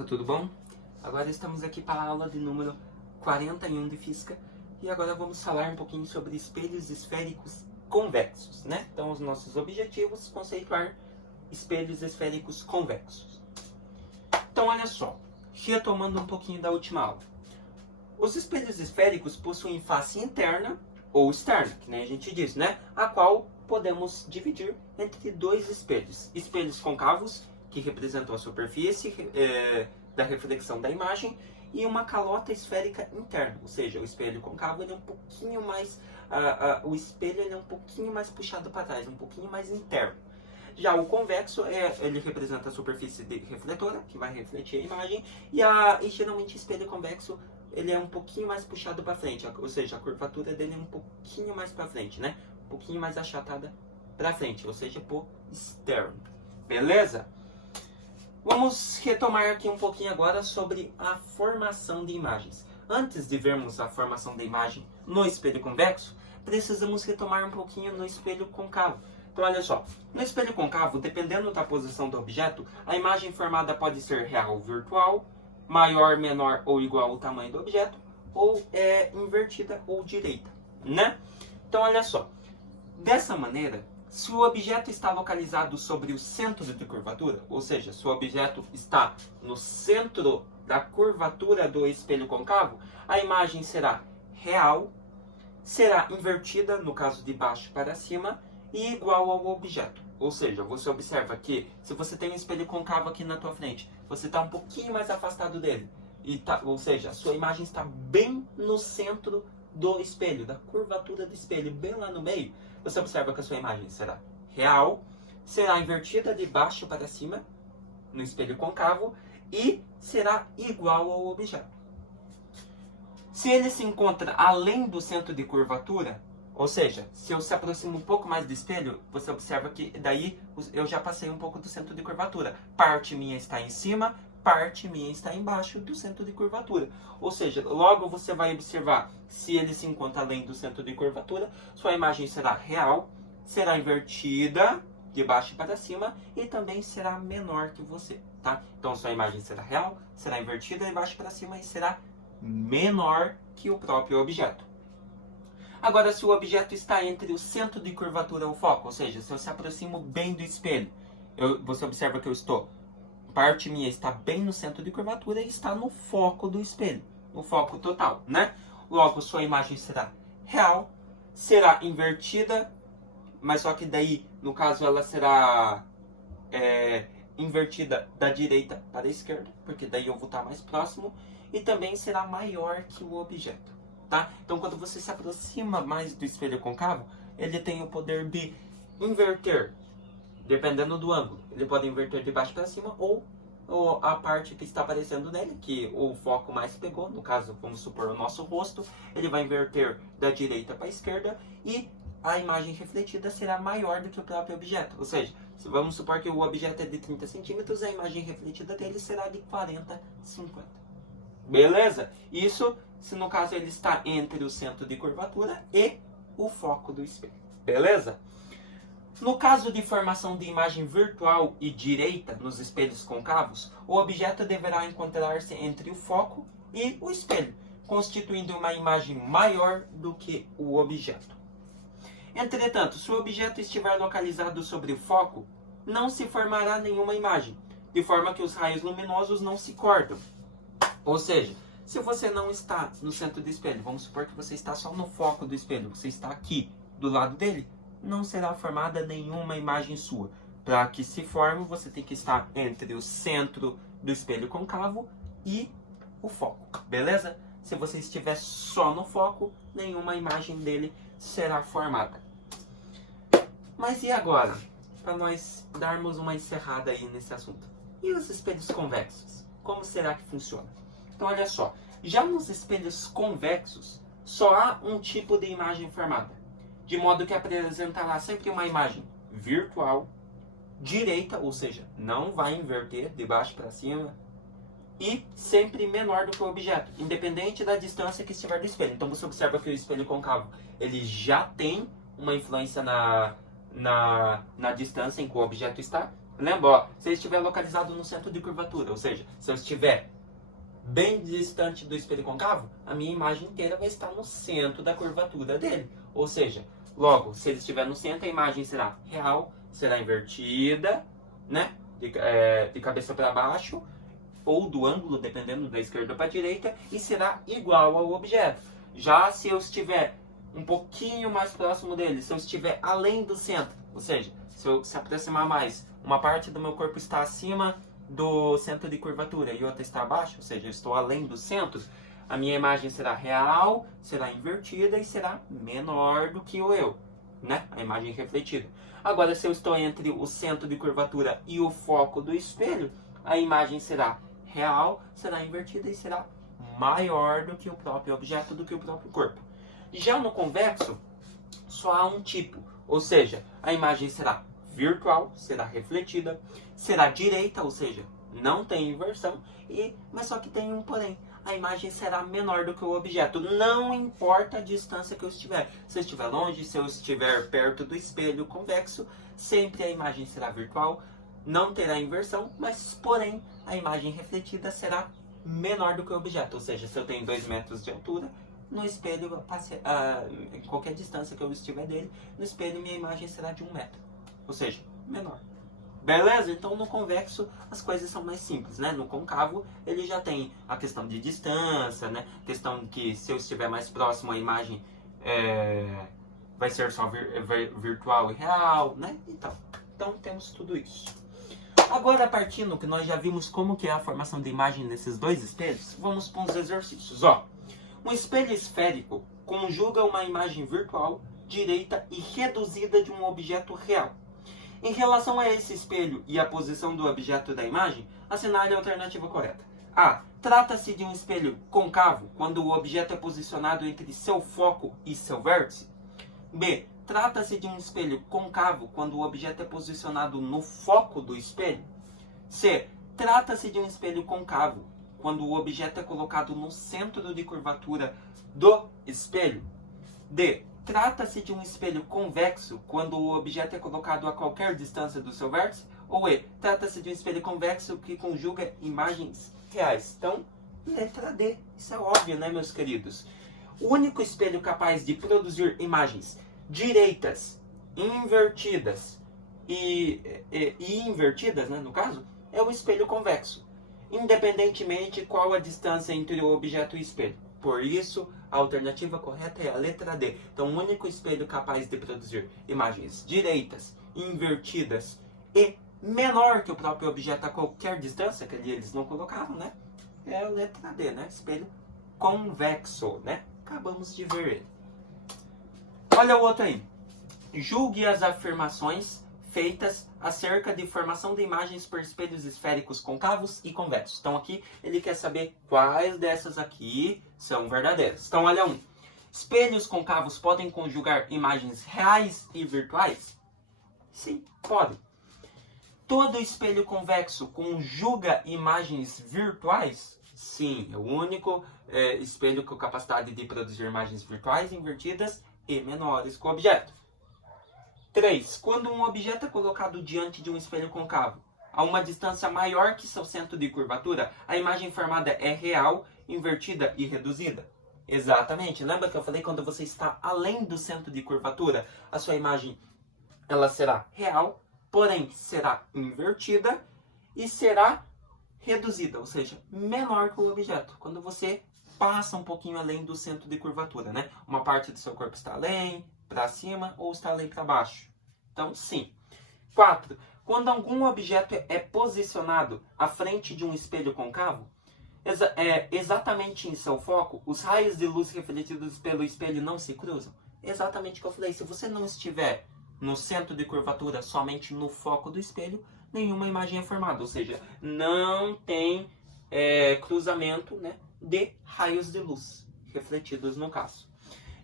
pessoal, tudo bom? Agora estamos aqui para a aula de número 41 de Física e agora vamos falar um pouquinho sobre espelhos esféricos convexos, né? Então, os nossos objetivos, conceituar espelhos esféricos convexos. Então, olha só, retomando um pouquinho da última aula. Os espelhos esféricos possuem face interna ou externa, que nem a gente diz, né? A qual podemos dividir entre dois espelhos. Espelhos concavos, que representam a superfície da reflexão da imagem, e uma calota esférica interna, ou seja, o espelho concavo ele é um pouquinho mais, o espelho ele é um pouquinho mais puxado para trás, um pouquinho mais interno. Já o convexo, ele representa a superfície refletora, que vai refletir a imagem, e geralmente o espelho convexo ele é um pouquinho mais puxado para frente, ou seja, a curvatura dele é um pouquinho mais para frente, né? Um pouquinho mais achatada para frente, ou seja, por externo. Beleza? Vamos retomar aqui um pouquinho agora sobre a formação de imagens. Antes de vermos a formação da imagem no espelho convexo, precisamos retomar um pouquinho no espelho concavo. Então, olha só, no espelho concavo, dependendo da posição do objeto, a imagem formada pode ser real ou virtual, maior, menor ou igual ao tamanho do objeto, ou invertida ou direita, né? Então, olha só, dessa maneira, se o objeto está localizado sobre o centro de curvatura, ou seja, se o objeto está no centro da curvatura do espelho concavo, a imagem será real, será invertida, no caso de baixo para cima, e igual ao objeto. Ou seja, você observa que se você tem um espelho concavo aqui na tua frente, você está um pouquinho mais afastado dele, ou seja, a sua imagem está bem no centro do espelho, da curvatura do espelho, bem lá no meio. Você observa que a sua imagem será real, será invertida de baixo para cima, no espelho concavo, e será igual ao objeto. Se ele se encontra além do centro de curvatura, ou seja, se eu se aproximo um pouco mais do espelho, você observa que daí eu já passei um pouco do centro de curvatura. Parte minha está em cima, parte minha está embaixo do centro de curvatura. Ou seja, logo você vai observar, se ele se encontra além do centro de curvatura, sua imagem será real, será invertida de baixo para cima e também será menor que você, tá? Então sua imagem será real, será invertida de baixo para cima e será menor que o próprio objeto. Agora, se o objeto está entre o centro de curvatura e o foco, ou seja, se eu se aproximo bem do espelho, você observa que eu estou parte minha está bem no centro de curvatura e está no foco do espelho, no foco total, né? Logo, sua imagem será real, será invertida, mas só que daí, no caso, ela será invertida da direita para a esquerda, porque daí eu vou estar mais próximo, e também será maior que o objeto, tá? Então, quando você se aproxima mais do espelho concavo, ele tem o poder de inverter, dependendo do ângulo. Ele pode inverter de baixo para cima ou a parte que está aparecendo nele, que o foco mais pegou, no caso, vamos supor, o nosso rosto, ele vai inverter da direita para a esquerda e a imagem refletida será maior do que o próprio objeto. Ou seja, vamos supor que o objeto é de 30 centímetros, a imagem refletida dele será de 40, 50. Beleza? Isso se no caso ele está entre o centro de curvatura e o foco do espelho. Beleza? No caso de formação de imagem virtual e direita nos espelhos concavos, o objeto deverá encontrar-se entre o foco e o espelho, constituindo uma imagem maior do que o objeto. Entretanto, se o objeto estiver localizado sobre o foco, não se formará nenhuma imagem, de forma que os raios luminosos não se cortam. Ou seja, se você não está no centro do espelho, vamos supor que você está só no foco do espelho, você está aqui do lado dele, não será formada nenhuma imagem sua. Para que se forme, você tem que estar entre o centro do espelho concavo e o foco, beleza? Se você estiver só no foco, nenhuma imagem dele será formada. Mas e agora? Para nós darmos uma encerrada aí nesse assunto. E os espelhos convexos? Como será que funciona? Então olha só, já nos espelhos convexos, só há um tipo de imagem formada. De modo que apresentará sempre uma imagem virtual, direita, ou seja, não vai inverter de baixo para cima, e sempre menor do que o objeto, independente da distância que estiver do espelho. Então você observa que o espelho concavo ele já tem uma influência na distância em que o objeto está, Lembra, ó, se eu estiver localizado no centro de curvatura, ou seja, se eu estiver bem distante do espelho côncavo, a minha imagem inteira vai estar no centro da curvatura dele. Ou seja, logo, se ele estiver no centro, a imagem será real, será invertida, né? De cabeça para baixo, ou do ângulo, dependendo da esquerda para a direita, e será igual ao objeto. Já se eu estiver um pouquinho mais próximo dele, se eu estiver além do centro, ou seja, se eu se aproximar mais, uma parte do meu corpo está acima do centro de curvatura e outra está abaixo, ou seja, eu estou além do centro, a minha imagem será real, será invertida e será menor do que o eu, né? A imagem refletida. Agora, se eu estou entre o centro de curvatura e o foco do espelho, a imagem será real, será invertida e será maior do que o próprio objeto, do que o próprio corpo. Já no convexo, só há um tipo, ou seja, a imagem será virtual, será refletida, será direita, ou seja, não tem inversão, mas só que tem um porém. A imagem será menor do que o objeto, não importa a distância que eu estiver. Se eu estiver longe, se eu estiver perto do espelho convexo, sempre a imagem será virtual, não terá inversão, mas porém a imagem refletida será menor do que o objeto. Ou seja, se eu tenho 2 metros de altura, no espelho, em qualquer distância que eu estiver dele, no espelho minha imagem será de 1 metro. Ou seja, menor. Beleza? Então no convexo as coisas são mais simples, né? No côncavo ele já tem a questão de distância, né? Questão de que se eu estiver mais próximo a imagem vai ser só virtual e real, né? Então temos tudo isso. Agora, partindo que nós já vimos como que é a formação de imagem nesses dois espelhos, vamos para uns exercícios. Ó, um espelho esférico conjuga uma imagem virtual, direita e reduzida de um objeto real. Em relação a esse espelho e a posição do objeto da imagem, assinale a alternativa correta. A. Trata-se de um espelho côncavo, quando o objeto é posicionado entre seu foco e seu vértice. B. Trata-se de um espelho côncavo, quando o objeto é posicionado no foco do espelho. C. Trata-se de um espelho côncavo, quando o objeto é colocado no centro de curvatura do espelho. D. Trata-se de um espelho convexo, quando o objeto é colocado a qualquer distância do seu vértice. Ou E. Trata-se de um espelho convexo que conjuga imagens reais. Então, letra D. Isso é óbvio, né, meus queridos? O único espelho capaz de produzir imagens direitas, invertidas e invertidas, né, no caso, é o espelho convexo, independentemente qual a distância entre o objeto e o espelho. Por isso, a alternativa correta é a letra D. Então, o único espelho capaz de produzir imagens direitas, invertidas e menor que o próprio objeto a qualquer distância, que ali eles não colocaram, né? É a letra D, né? Espelho convexo, né? Acabamos de ver ele. Olha o outro aí. Julgue as afirmações feitas acerca de formação de imagens por espelhos esféricos concavos e convexos. Então aqui ele quer saber quais dessas aqui são verdadeiras. Então olha um. Espelhos concavos podem conjugar imagens reais e virtuais? Sim, podem. Todo espelho convexo conjuga imagens virtuais? Sim, é o único espelho com capacidade de produzir imagens virtuais, invertidas e menores que o objeto. 3. Quando um objeto é colocado diante de um espelho côncavo a uma distância maior que seu centro de curvatura, a imagem formada é real, invertida e reduzida? Exatamente. Lembra que eu falei quando você está além do centro de curvatura, a sua imagem ela será real, porém será invertida e será reduzida, ou seja, menor que o objeto. Quando você passa um pouquinho além do centro de curvatura, né? Uma parte do seu corpo está além, para cima, ou está além para baixo. Então, sim. 4. Quando algum objeto é posicionado à frente de um espelho côncavo, exatamente em seu foco, os raios de luz refletidos pelo espelho não se cruzam? Exatamente o que eu falei. Se você não estiver no centro de curvatura, somente no foco do espelho, nenhuma imagem é formada. Ou seja, não tem cruzamento, né, de raios de luz refletidos no caso.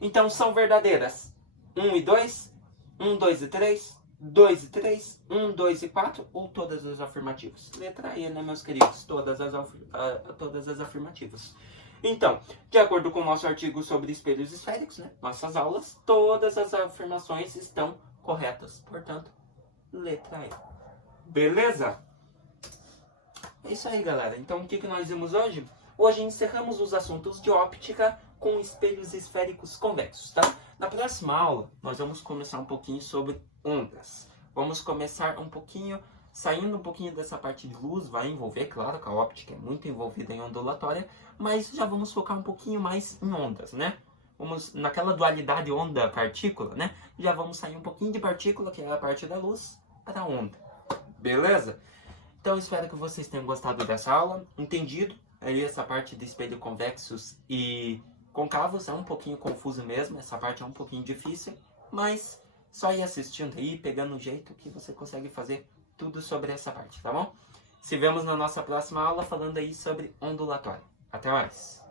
Então, são verdadeiras 1 e 2, 1, 2 e 3, 2 e 3, 1, 2 e 4, ou todas as afirmativas? Letra E, né, meus queridos? Todas as afirmativas. Então, de acordo com o nosso artigo sobre espelhos esféricos, né, nossas aulas, todas as afirmações estão corretas. Portanto, letra E. Beleza? É isso aí, galera. Então, o que nós vimos hoje? Hoje encerramos os assuntos de óptica com espelhos esféricos convexos, tá? Na próxima aula, nós vamos começar um pouquinho sobre ondas. Vamos começar um pouquinho, saindo um pouquinho dessa parte de luz, vai envolver, claro, que a óptica é muito envolvida em ondulatória, mas já vamos focar um pouquinho mais em ondas, né? Vamos naquela dualidade onda-partícula, né? Já vamos sair um pouquinho de partícula, que é a parte da luz, para a onda. Beleza? Então, espero que vocês tenham gostado dessa aula, entendido. Aí essa parte de espelho convexos e concavos é um pouquinho confuso mesmo, essa parte é um pouquinho difícil, mas só ir assistindo aí, pegando o jeito que você consegue fazer tudo sobre essa parte, tá bom? Se vemos na nossa próxima aula falando aí sobre ondulatório. Até mais!